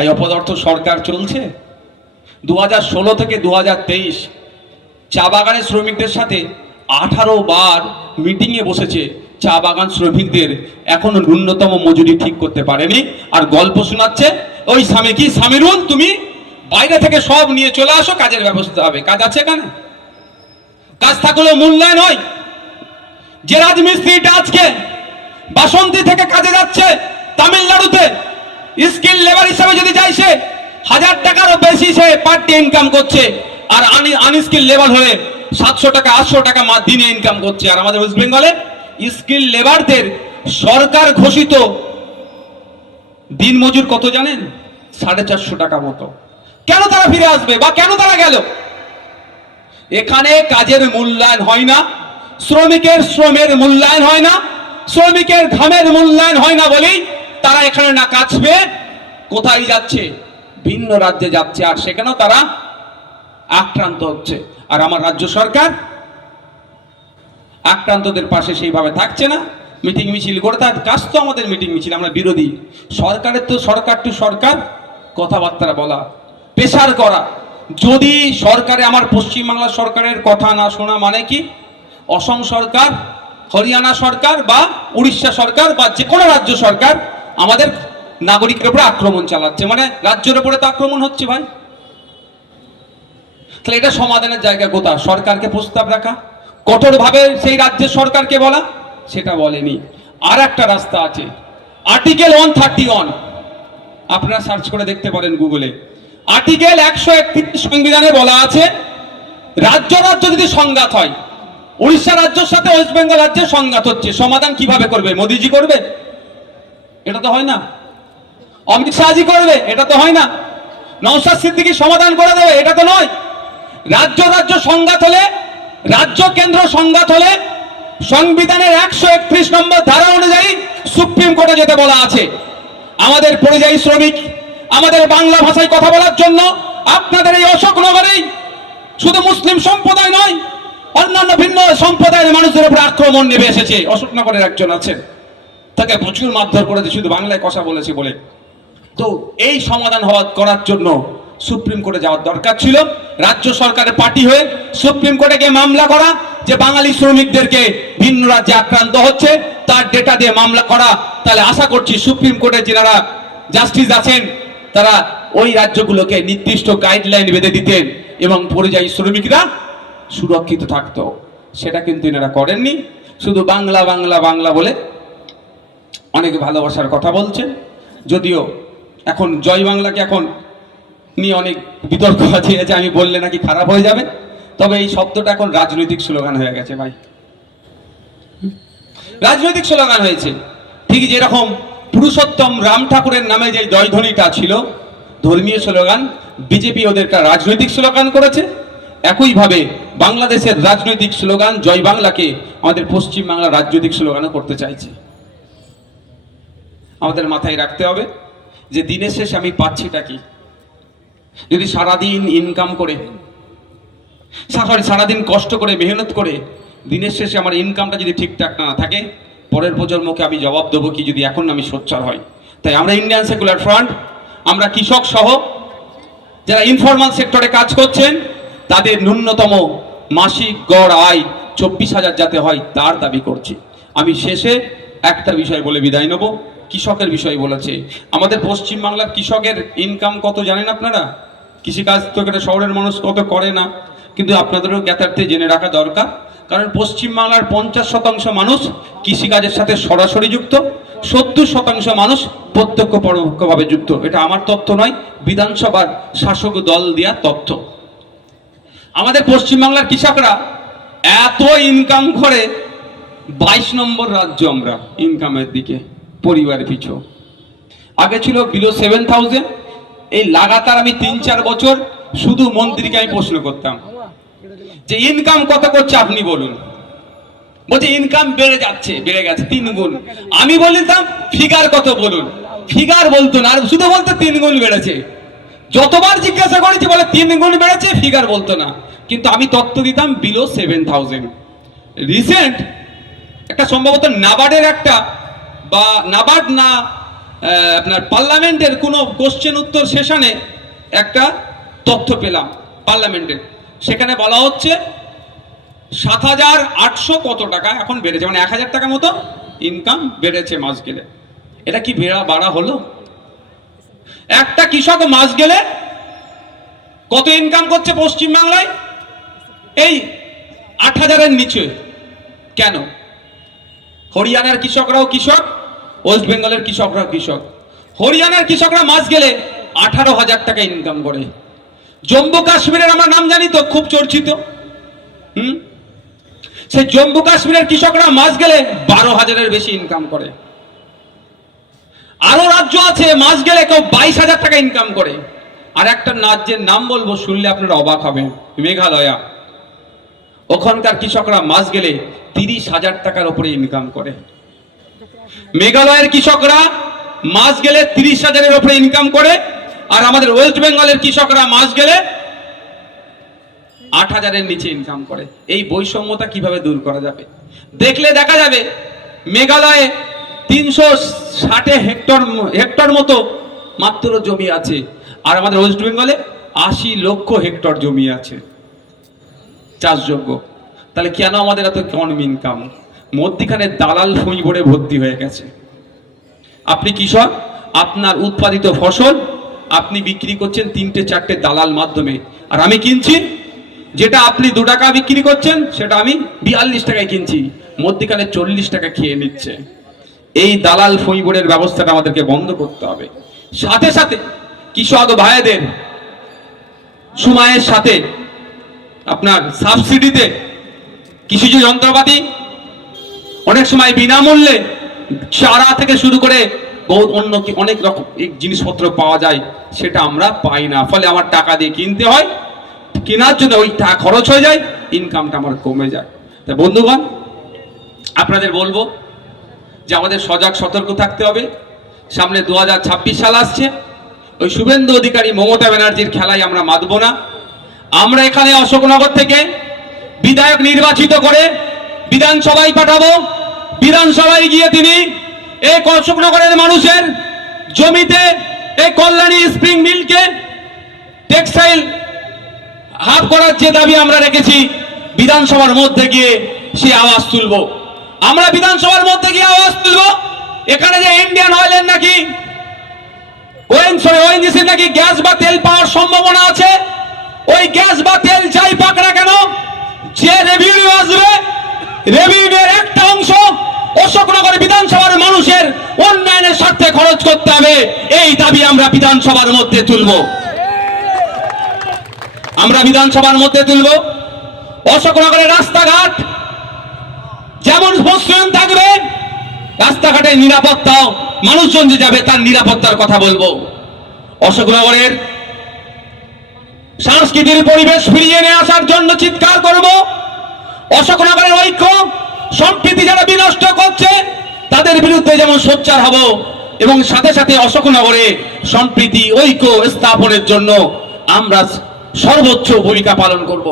এই অপদার্থ সরকার চলছে। 2016 থেকে 2023 চা বাগানের শ্রমিকদের সাথে 18 বার মিটিংয়ে বসেছে। চা বাগান শ্রমিকদের এখনো ন্যূনতম মজুরি ঠিক করতে পারেনি, আর গল্প শোনাচ্ছে ওই স্বামী কি সামিরুল তুমি বাইরে থেকে সব নিয়ে চলে আসো, কাজের ব্যবস্থা হবে। কাজ আছে এখানে? কাজ থাকলেও মূল্যায়ন হয়। যে রাজমিস্ত্রিটা আজকে বাসন্তী থেকে কাজে যাচ্ছে তামিলনাড়ুতে, স্কিল লেবার হিসাবে যদি যায় সে 1000 টাকারও বেশি সে পার ডে ইনকাম করছে, আর আনস্কিল লেবার হলে 700 টাকা 800 টাকা দিনে ইনকাম করছে। আর আমাদের ওয়েস্ট বেঙ্গলে স্কিল লেবারদের সরকার ঘোষিত দিন মজুর কত জানেন? 450 টাকা মতো। কেন তারা ফিরে আসবে বা কেন তারা গেল? এখানে কাজের মূল্যায়ন হয় না, শ্রমিকের শ্রমের মূল্যায়ন হয় না, শ্রমিকের ঘামের মূল্যায়ন হয় না বলেই তারা এখানে না কাজ পেয়ে কোথায় যাচ্ছে? ভিন্ন রাজ্যে যাচ্ছে, আর সেখানেও তারা আক্রান্ত হচ্ছে। আর আমার রাজ্য সরকার আক্রান্তদের পাশে সেইভাবে থাকছে না, মিটিং মিছিল করে। তার কাজ তো আমাদের মিটিং মিছিল, আমরা বিরোধী। সরকারের তো সরকার টু সরকার কথাবার্তা বলা, প্রেসার করা। যদি সরকারে আমার পশ্চিমবাংলা সরকারের কথা না শোনা মানে কি অসম সরকার, হরিয়ানা সরকার বা উড়িষ্যা সরকার বা যে কোনো রাজ্য সরকার আমাদের নাগরিকের উপরে আক্রমণ চালাচ্ছে, মানে রাজ্যের উপরে তো আক্রমণ হচ্ছে ভাই। তাহলে এটা সমাধানের জায়গা কোথায়? সরকারকে প্রস্তাব রাখা, কঠোরভাবে সেই রাজ্যের সরকারকে বলা, সেটা বলেনি। আর একটা রাস্তা আছে, আর্টিকেল 131, আপনারা সার্চ করে দেখতে পারেন গুগলে। আর্টিকেল 131 সংবিধানে বলা আছে রাজ্য রাজ্য যদি সংঘাত হয়, উড়িষ্যা রাজ্যের সাথে ওয়েস্ট বেঙ্গল রাজ্যের সংঘাত হচ্ছে, সমাধান কিভাবে করবে? মোদিজি করবে? এটা তো হয় না। অমিত শাহজি করবে? এটা তো হয় না। নওশাদ সিদ্দিকী সমাধান করে দেবে? এটা তো নয়। রাজ্য রাজ্য সংঘাত হলে, রাজ্য কেন্দ্র সংঘাত হলে সংবিধানের 131 নম্বর ধারা অনুযায়ী সুপ্রিম কোর্টে যেতে বলা আছে। আমাদের পরিযায়ী শ্রমিক, আমাদের বাংলা ভাষায় কথা বলার জন্য আপনাদের এই অশোকনগরেই শুধু মুসলিম সম্প্রদায় নয়, অন্যান্য ভিন্ন সম্প্রদায়ের মানুষদের উপরে আক্রমণ নেমে এসেছে। অশোকনগরের একজন আছেন, তাকে প্রচুর মারধর করেছে শুধু বাংলায় কথা বলেছে বলে। তো এই সমাধান করার জন্য সুপ্রিম কোর্টে যাওয়ার দরকার ছিল। রাজ্য সরকারের পার্টি হয়ে সুপ্রিম কোর্টে গিয়ে মামলা করা, যে বাঙালি শ্রমিকদেরকে ভিন্ন রাজ্যে আক্রান্ত হচ্ছে তার ডেটা দিয়ে মামলা করা। তাহলে আশা করছি সুপ্রিম কোর্টে যারা জাস্টিস আছেন তারা ওই রাজ্যগুলোকে নির্দিষ্ট গাইডলাইন বেঁধে দিতেন এবং পরিযায়ী শ্রমিকরা সুরক্ষিত থাকতো। সেটা কিন্তু এনারা করেননি। শুধু বাংলা বাংলা বাংলা বলে অনেকে ভালোবাসার কথা বলছেন। যদিও এখন জয় বাংলাকে এখন নিয়ে অনেক বিতর্ক আছে, আমি বললে নাকি খারাপ হয়ে যাবে। তবে এই শব্দটা এখন রাজনৈতিক স্লোগান হয়ে গেছে ভাই, রাজনৈতিক স্লোগান হয়েছে। ঠিক যেরকম পুরুষোত্তম রাম ঠাকুরের নামে যে জয়ধ্বনিটা ছিল ধর্মীয় স্লোগান, বিজেপি ওদেরকে রাজনৈতিক স্লোগান করেছে। একইভাবে বাংলাদেশের রাজনৈতিক স্লোগান জয় বাংলাকে আমাদের পশ্চিম বাংলার রাজনৈতিক স্লোগানও করতে চাইছে। আমাদের মাথায় রাখতে হবে যে দিনের শেষে আমি পাচ্ছিটা কি। যদি সারাদিন ইনকাম করে, সারাদিন কষ্ট করে মেহনত করে দিনের শেষে আমার ইনকামটা যদি ঠিকঠাক না থাকে, পরের প্রজন্মকে আমি জবাব দেবো কি যদি এখন আমি সোচ্চার হয়। তাই আমরা ইন্ডিয়ান সেকুলার ফ্রন্ট, আমরা কৃষক সহ যারা ইনফরমাল সেক্টরে কাজ করছেন তাদের ন্যূনতম মাসিক গড় আয় 24,000 যাতে হয় তার দাবি করছি। আমি শেষে একটা বিষয় বলে বিদায় নেব, কৃষকের বিষয় বলেছে। আমাদের পশ্চিমবাংলার কৃষকের ইনকাম কত জানেন আপনারা? কৃষিকাজ তো এটা শহরের মানুষ কত করে না, কিন্তু আপনাদেরও জ্ঞাতার্থে জেনে রাখা দরকার। কারণ পশ্চিমবাংলার 50% মানুষ কৃষিকাজের সাথে সরাসরি যুক্ত, 70% মানুষ প্রত্যক্ষ পরোক্ষভাবে যুক্ত। এটা আমার তথ্য নয়, বিধানসভার শাসক দল দেওয়া তথ্য। আমাদের পশ্চিমবাংলার কৃষকরা এত ইনকাম করে, 22 নম্বর রাজ্য আমরা ইনকামের দিকে পরিবার পিছু। আগে ছিল বিলো 7,000। এই লাগাতার আমি 3-4 বছর শুধু মন্ত্রীকে আমি প্রশ্ন করতাম যে ইনকাম কত করছে আপনি বলুন। বলছে ইনকাম বেড়ে যাচ্ছে, বেড়ে গেছে 3 গুণ। আমি বলতাম ফিগার কত বলুন, ফিগার বলতো না, আর শুধু বলতো 3 গুণ বেড়েছে। যতবার জিজ্ঞাসা করেছি বলে 3 গুণ বেড়েছে, ফিগার বলতো না। কিন্তু আমি তথ্য দিতাম বিলো 7,000। রিসেন্ট একটা সম্ভবত নাবার্ডের একটা বা নাবার্ড না আপনার পার্লামেন্টের কোনো কোশ্চেন উত্তর সেশনে একটা তথ্য পেলাম পার্লামেন্টের, সেখানে বলা হচ্ছে 7,800 কত টাকা এখন বেড়েছে, মানে 1,000 টাকা মতো ইনকাম বেড়েছে মাস গেলে। এটা কি বাড়া হলো? একটা কৃষক মাস গেলে কত ইনকাম করছে পশ্চিমবাংলায়? এই 8,000-এর নিচে। কেন? হরিয়ানার কৃষকরাও কৃষক, ওয়েস্ট বেঙ্গলের কৃষকরাও কৃষক। হরিয়ানার কৃষকরা মাস গেলে 18,000 টাকা ইনকাম করে। জম্মু কাশ্মীরের আমরা নাম জানি তো, খুব চর্চিত। সেই জম্মু কাশ্মীরের কৃষকরা মাস গেলে 12,000-এর বেশি ইনকাম করে। আরো রাজ্য আছে মাস গেলে কেউ 22,000 টাকা ইনকাম করে। আর একটা রাজ্যের নাম বলবো, শুনলে আপনারা অবাক হবেন, মেঘালয়া। ওখানকার কৃষকরা মাস গেলে 30,000 টাকার উপরে ইনকাম করে। মেঘালয়ের কৃষকরা মাস গেলে 30,000-এর উপরে ইনকাম করে, আর আমাদের ওয়েস্ট বেঙ্গলের কৃষকরা মাস গেলে 8,000-এর নিচে ইনকাম করে। এই বৈষম্যতা কিভাবে দূর করা যাবে? দেখলে দেখা যাবে মেঘালয়ে 360 হেক্টর মতো মাত্র জমি আছে, আর আমাদের ওয়েস্ট বেঙ্গলে 80 লক্ষ হেক্টর জমি আছে চাষযোগ্য। তাহলে কেন আমাদের এত কম ইনকাম? মধ্যখানে দালাল ফুঁইবড়ে ভর্তি হয়ে গেছে। আপনি কৃষক, আপনার উৎপাদিত ফসল আপনি বিক্রি করছেন 3-4টে দালাল মাধ্যমে, আর আমি কিনছি, যেটা আপনি 2 টাকা বিক্রি করছেন সেটা আমি 42 টাকায় কিনছি, মধ্যখানে 40 টাকা খেয়ে নিচ্ছে। এই দালাল ফুঁইবড়ের ব্যবস্থাটা আমাদেরকে বন্ধ করতে হবে। সাথে সাথে কৃষক ভাইদের সময়ের সাথে আপনার সাবসিডিতে কৃষিজ যন্ত্রপাতি অনেক সময় বিনামূল্যে চারা থেকে শুরু করে অন্য অনেক রকম জিনিসপত্র পাওয়া যায়, সেটা আমরা পাই না। ফলে আমার টাকা দিয়ে কিনতে হয়, কেনার জন্য ওই টাকা খরচ হয়ে যায়, ইনকামটা আমার কমে যায়। তাই বন্ধুগণ, আপনাদের বলবো যে আমাদের সজাগ সতর্ক থাকতে হবে। সামনে 2026 সাল আসছে। ওই শুভেন্দু অধিকারী, মমতা ব্যানার্জির খেলায় আমরা মাতবো না। আমরা এখানে অশোকনগর থেকে বিধায়ক নির্বাচিত করে বিধানসভায় পাঠাবো। বিধানসভায় গিয়ে তিনি এই অশোকনগরের মানুষের জমিতে এই কল্যাণী স্প্রিং মিলকে টেক্সটাইল হাব করার যে দাবি আমরা রেখেছি, বিধানসভার মধ্যে গিয়ে সে আওয়াজ তুলবো। আমরা বিধানসভার মধ্যে গিয়ে আওয়াজ তুলবো, এখানে যে ইন্ডিয়ান অয়েলের নাকি ওএনজিসির নাকি গ্যাস বা তেল পাওয়ার সম্ভাবনা আছে, ওই গ্যাস বা তেল যাই পাক না কেন, যে রেভিনিউ আসবে, রেভিনিউর একটা অংশ অশোকনগর বিধানসভার মানুষের উন্নয়নের স্বার্থে খরচ করতে হবে। এই দাবি আমরা বিধানসভার মধ্যে তুলব। আমরা বিধানসভার মধ্যে তুলব। অশোকনগরের রাস্তাঘাট যেমন মসৃণ থাকবে, রাস্তাঘাটের নিরাপত্তাও, মানুষজন যে যাবে তার নিরাপত্তার কথা বলবো। অশোকনগরের সাংস্কৃতিক পরিবেশ ফিরিয়ে নিয়ে আসার জন্য চিৎকার করব। অশোকনগরের ঐক্য সম্প্রীতি যারা বিনষ্ট করছে তাদের বিরুদ্ধে যেমন সোচ্চার হব, এবং সাথে সাথে অশোকনগরে সম্প্রীতি ঐক্য স্থাপনের জন্য আমরা সর্বোচ্চ ভূমিকা পালন করব।